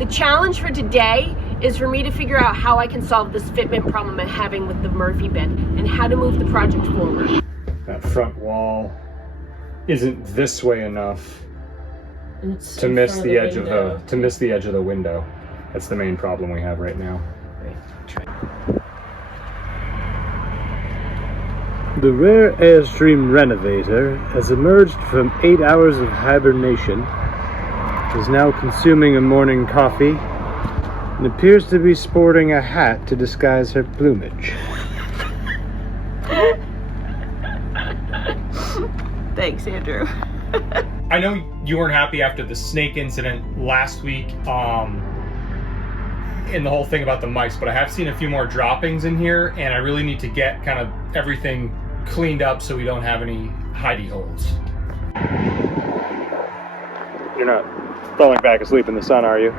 The challenge for today is for me to figure out how I can solve this fitment problem I'm having with the Murphy bed and how to move the project forward. That front wall isn't this way enough to miss the edge of the window. That's the main problem we have right now. The rare Airstream renovator has emerged from 8 hours of hibernation, is now consuming a morning coffee, and appears to be sporting a hat to disguise her plumage. Thanks, Andrew. I know you weren't happy after the snake incident last week, and the whole thing about the mice, but I have seen a few more droppings in here, and I really need to get kind of everything cleaned up so we don't have any hidey holes. You're not falling back asleep in the sun, are you?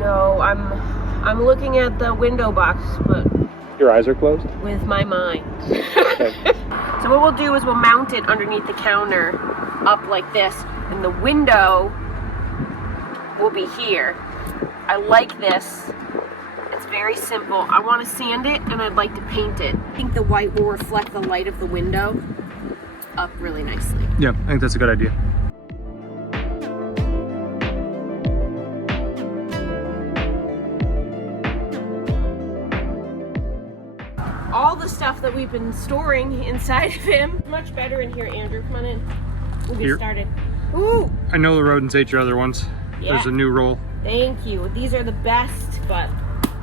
No, I'm looking at the window box, but Your eyes are closed? with my mind. Okay. So what we'll do is we'll mount it underneath the counter up like this, and the window will be here. I like this. It's very simple. I want to sand it and I'd like to paint it. I think the white will reflect the light of the window up really nicely. Yeah, I think that's a good idea. All the stuff that we've been storing inside of him. Much better in here, Andrew. Come on in. We'll get started. Ooh! I know the rodents ate your other ones. Yeah. There's a new roll. Thank you. These are the best, but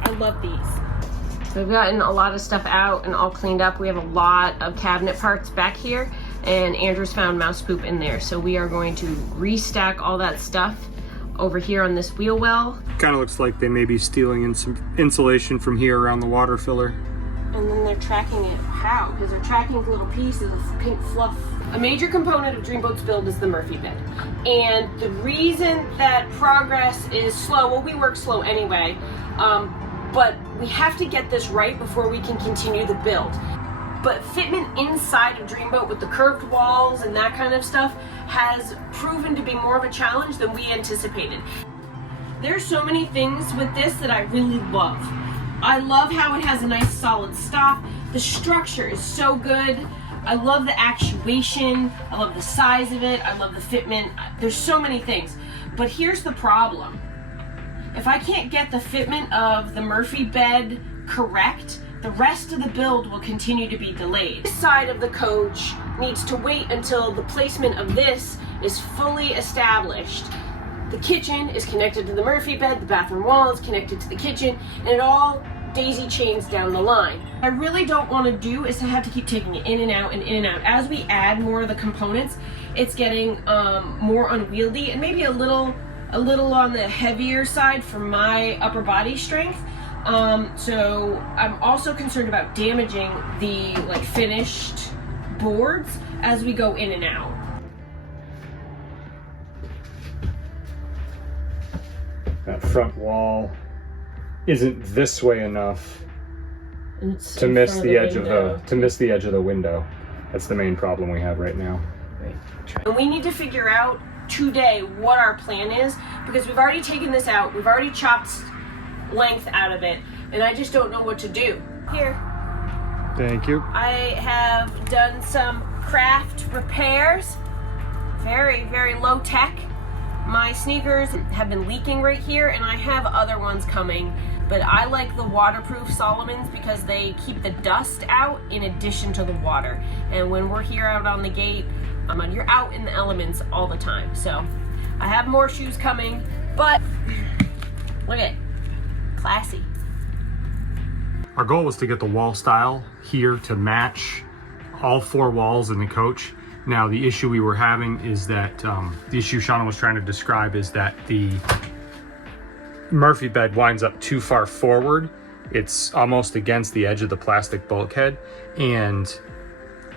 I love these. So we've gotten a lot of stuff out and all cleaned up. We have a lot of cabinet parts back here, and Andrew's found mouse poop in there. So we are going to restack all that stuff over here on this wheel well. Kind of looks like they may be stealing in some insulation from here around the water filler. And then they're tracking it. How? Because they're tracking little pieces of pink fluff. A major component of Dreamboat's build is the Murphy bed. And the reason that progress is slow, well, we work slow anyway, but we have to get this right before we can continue the build. But fitment inside of Dreamboat with the curved walls and that kind of stuff has proven to be more of a challenge than we anticipated. There's so many things with this that I really love. I love how it has a nice solid stop. The structure is so good. I love the actuation. I love the size of it. I love the fitment. There's so many things. But here's the problem. If I can't get the fitment of the Murphy bed correct, the rest of the build will continue to be delayed. This side of the coach needs to wait until the placement of this is fully established. The kitchen is connected to the Murphy bed, the bathroom wall is connected to the kitchen, and it all daisy chains down the line. What I really don't want to do is to have to keep taking it in and out and in and out. As we add more of the components, it's getting more unwieldy and maybe a little on the heavier side for my upper body strength. So I'm also concerned about damaging the finished boards as we go in and out. That front wall isn't this way enough to miss the edge of the window. That's the main problem we have right now. Right. And we need to figure out today what our plan is, because we've already taken this out, we've already chopped length out of it, and I just don't know what to do. Here. Thank you. I have done some craft repairs, very, very low tech. My sneakers have been leaking right here, and I have other ones coming, but I like the waterproof Solomons because they keep the dust out in addition to the water. And when we're here out on the gate, you're out in the elements all the time. So I have more shoes coming, but look at it, classy. Our goal was to get the wall style here to match all four walls in the coach. Now, the issue we were having is that, the issue Shauna was trying to describe is that the Murphy bed winds up too far forward. It's almost against the edge of the plastic bulkhead. And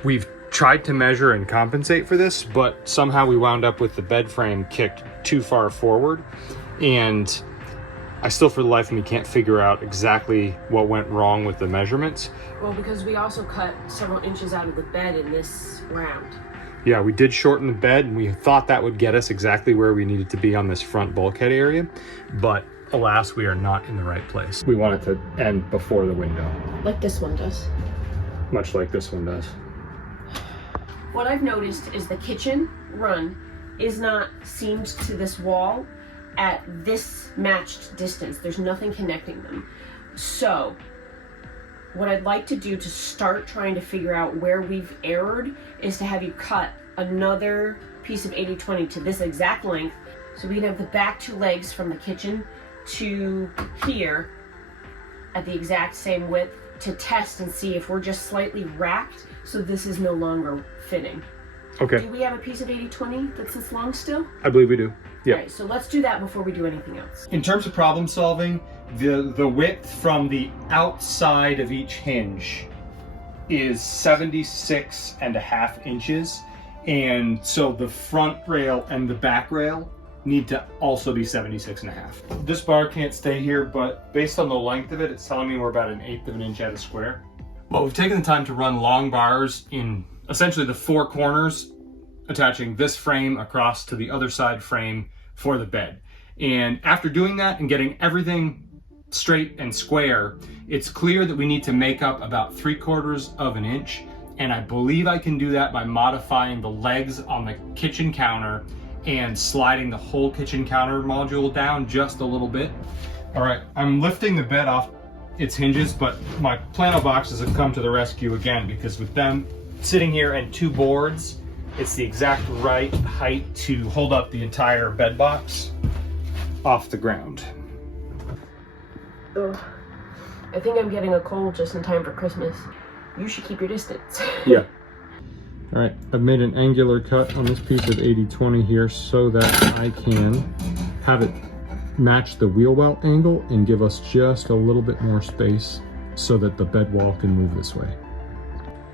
we've tried to measure and compensate for this, but somehow we wound up with the bed frame kicked too far forward. And I still, for the life of me, can't figure out exactly what went wrong with the measurements. Well, because we also cut several inches out of the bed in this round. Yeah, we did shorten the bed, and we thought that would get us exactly where we needed to be on this front bulkhead area, but alas, we are not in the right place. We want it to end before the window. Like this one does. Much like this one does. What I've noticed is the kitchen run is not seamed to this wall at this matched distance. There's nothing connecting them. So what I'd like to do to start trying to figure out where we've erred is to have you cut another piece of 80/20 to this exact length, so we can have the back two legs from the kitchen to here at the exact same width to test and see if we're just slightly racked, so this is no longer fitting. Okay. Do we have a piece of 80/20 that's this long still? I believe we do. Yeah. All right, so let's do that before we do anything else. In terms of problem solving, the width from the outside of each hinge is 76.5 inches. And so the front rail and the back rail need to also be 76.5. This bar can't stay here, but based on the length of it, it's telling me we're about 1/8 of an inch at a square. Well, we've taken the time to run long bars in essentially the four corners, attaching this frame across to the other side frame for the bed. And after doing that and getting everything straight and square, it's clear that we need to make up about 3/4 of an inch. And I believe I can do that by modifying the legs on the kitchen counter and sliding the whole kitchen counter module down just a little bit. All right, I'm lifting the bed off its hinges, but my plano boxes have come to the rescue again, because with them sitting here and two boards, it's the exact right height to hold up the entire bed box off the ground. Ugh. I think I'm getting a cold just in time for Christmas. You should keep your distance. Yeah. All right, I've made an angular cut on this piece of 80/20 here so that I can have it match the wheel well angle and give us just a little bit more space so that the bed wall can move this way.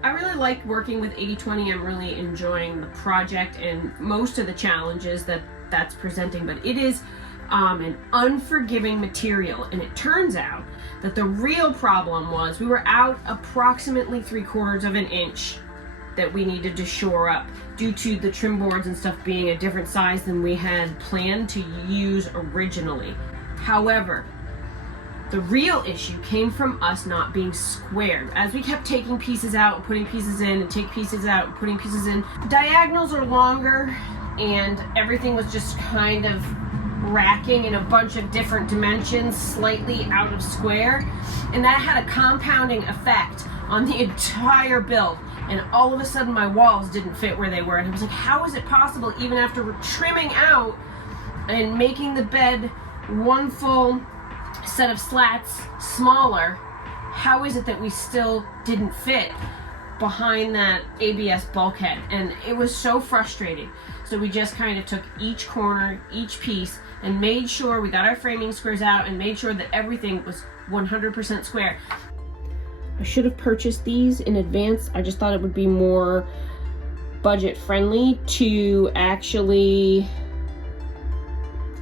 I really like working with 80/20. I'm really enjoying the project and most of the challenges that's presenting, but it is an unforgiving material, and it turns out that the real problem was we were out approximately 3/4 of an inch that we needed to shore up due to the trim boards and stuff being a different size than we had planned to use originally. However, the real issue came from us not being squared. As we kept taking pieces out and putting pieces in and take pieces out and putting pieces in, diagonals are longer and everything was just kind of racking in a bunch of different dimensions, slightly out of square, and that had a compounding effect on the entire build. And all of a sudden my walls didn't fit where they were, and I was like, how is it possible, even after trimming out and making the bed one full set of slats smaller, how is it that we still didn't fit behind that ABS bulkhead? And it was so frustrating. So we just kind of took each corner, each piece, and made sure we got our framing squares out and made sure that everything was 100% square. I should have purchased these in advance. I just thought it would be more budget friendly to actually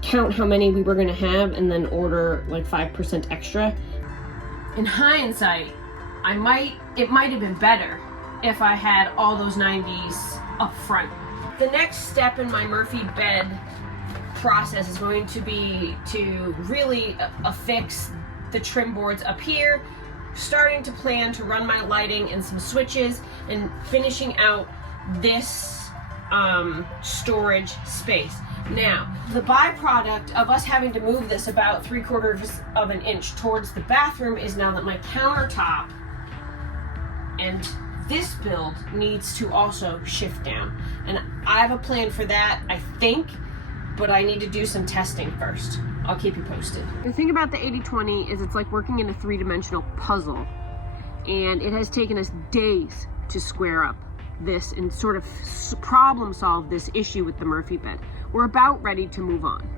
count how many we were going to have and then order like 5% extra. In hindsight, it might have been better if I had all those 90s up front. The next step in my Murphy bed process is going to be to really affix the trim boards up here, starting to plan to run my lighting and some switches, and finishing out this storage space. Now, the byproduct of us having to move this about 3/4 of an inch towards the bathroom is now that my countertop and this build needs to also shift down. And I have a plan for that, I think, but I need to do some testing first. I'll keep you posted. The thing about the 80/20 is it's like working in a three-dimensional puzzle, and it has taken us days to square up this and sort of problem solve this issue with the Murphy bed. We're about ready to move on.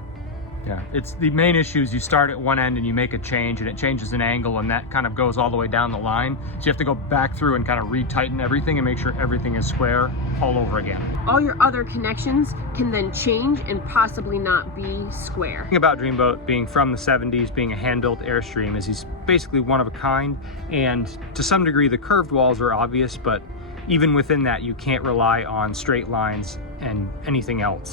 Yeah, it's the main issue is you start at one end and you make a change and it changes an angle, and that kind of goes all the way down the line. So you have to go back through and kind of retighten everything and make sure everything is square all over again. All your other connections can then change and possibly not be square. The thing about Dreamboat being from the 70s, being a hand-built Airstream, is he's basically one of a kind, and to some degree the curved walls are obvious, but even within that, you can't rely on straight lines and anything else.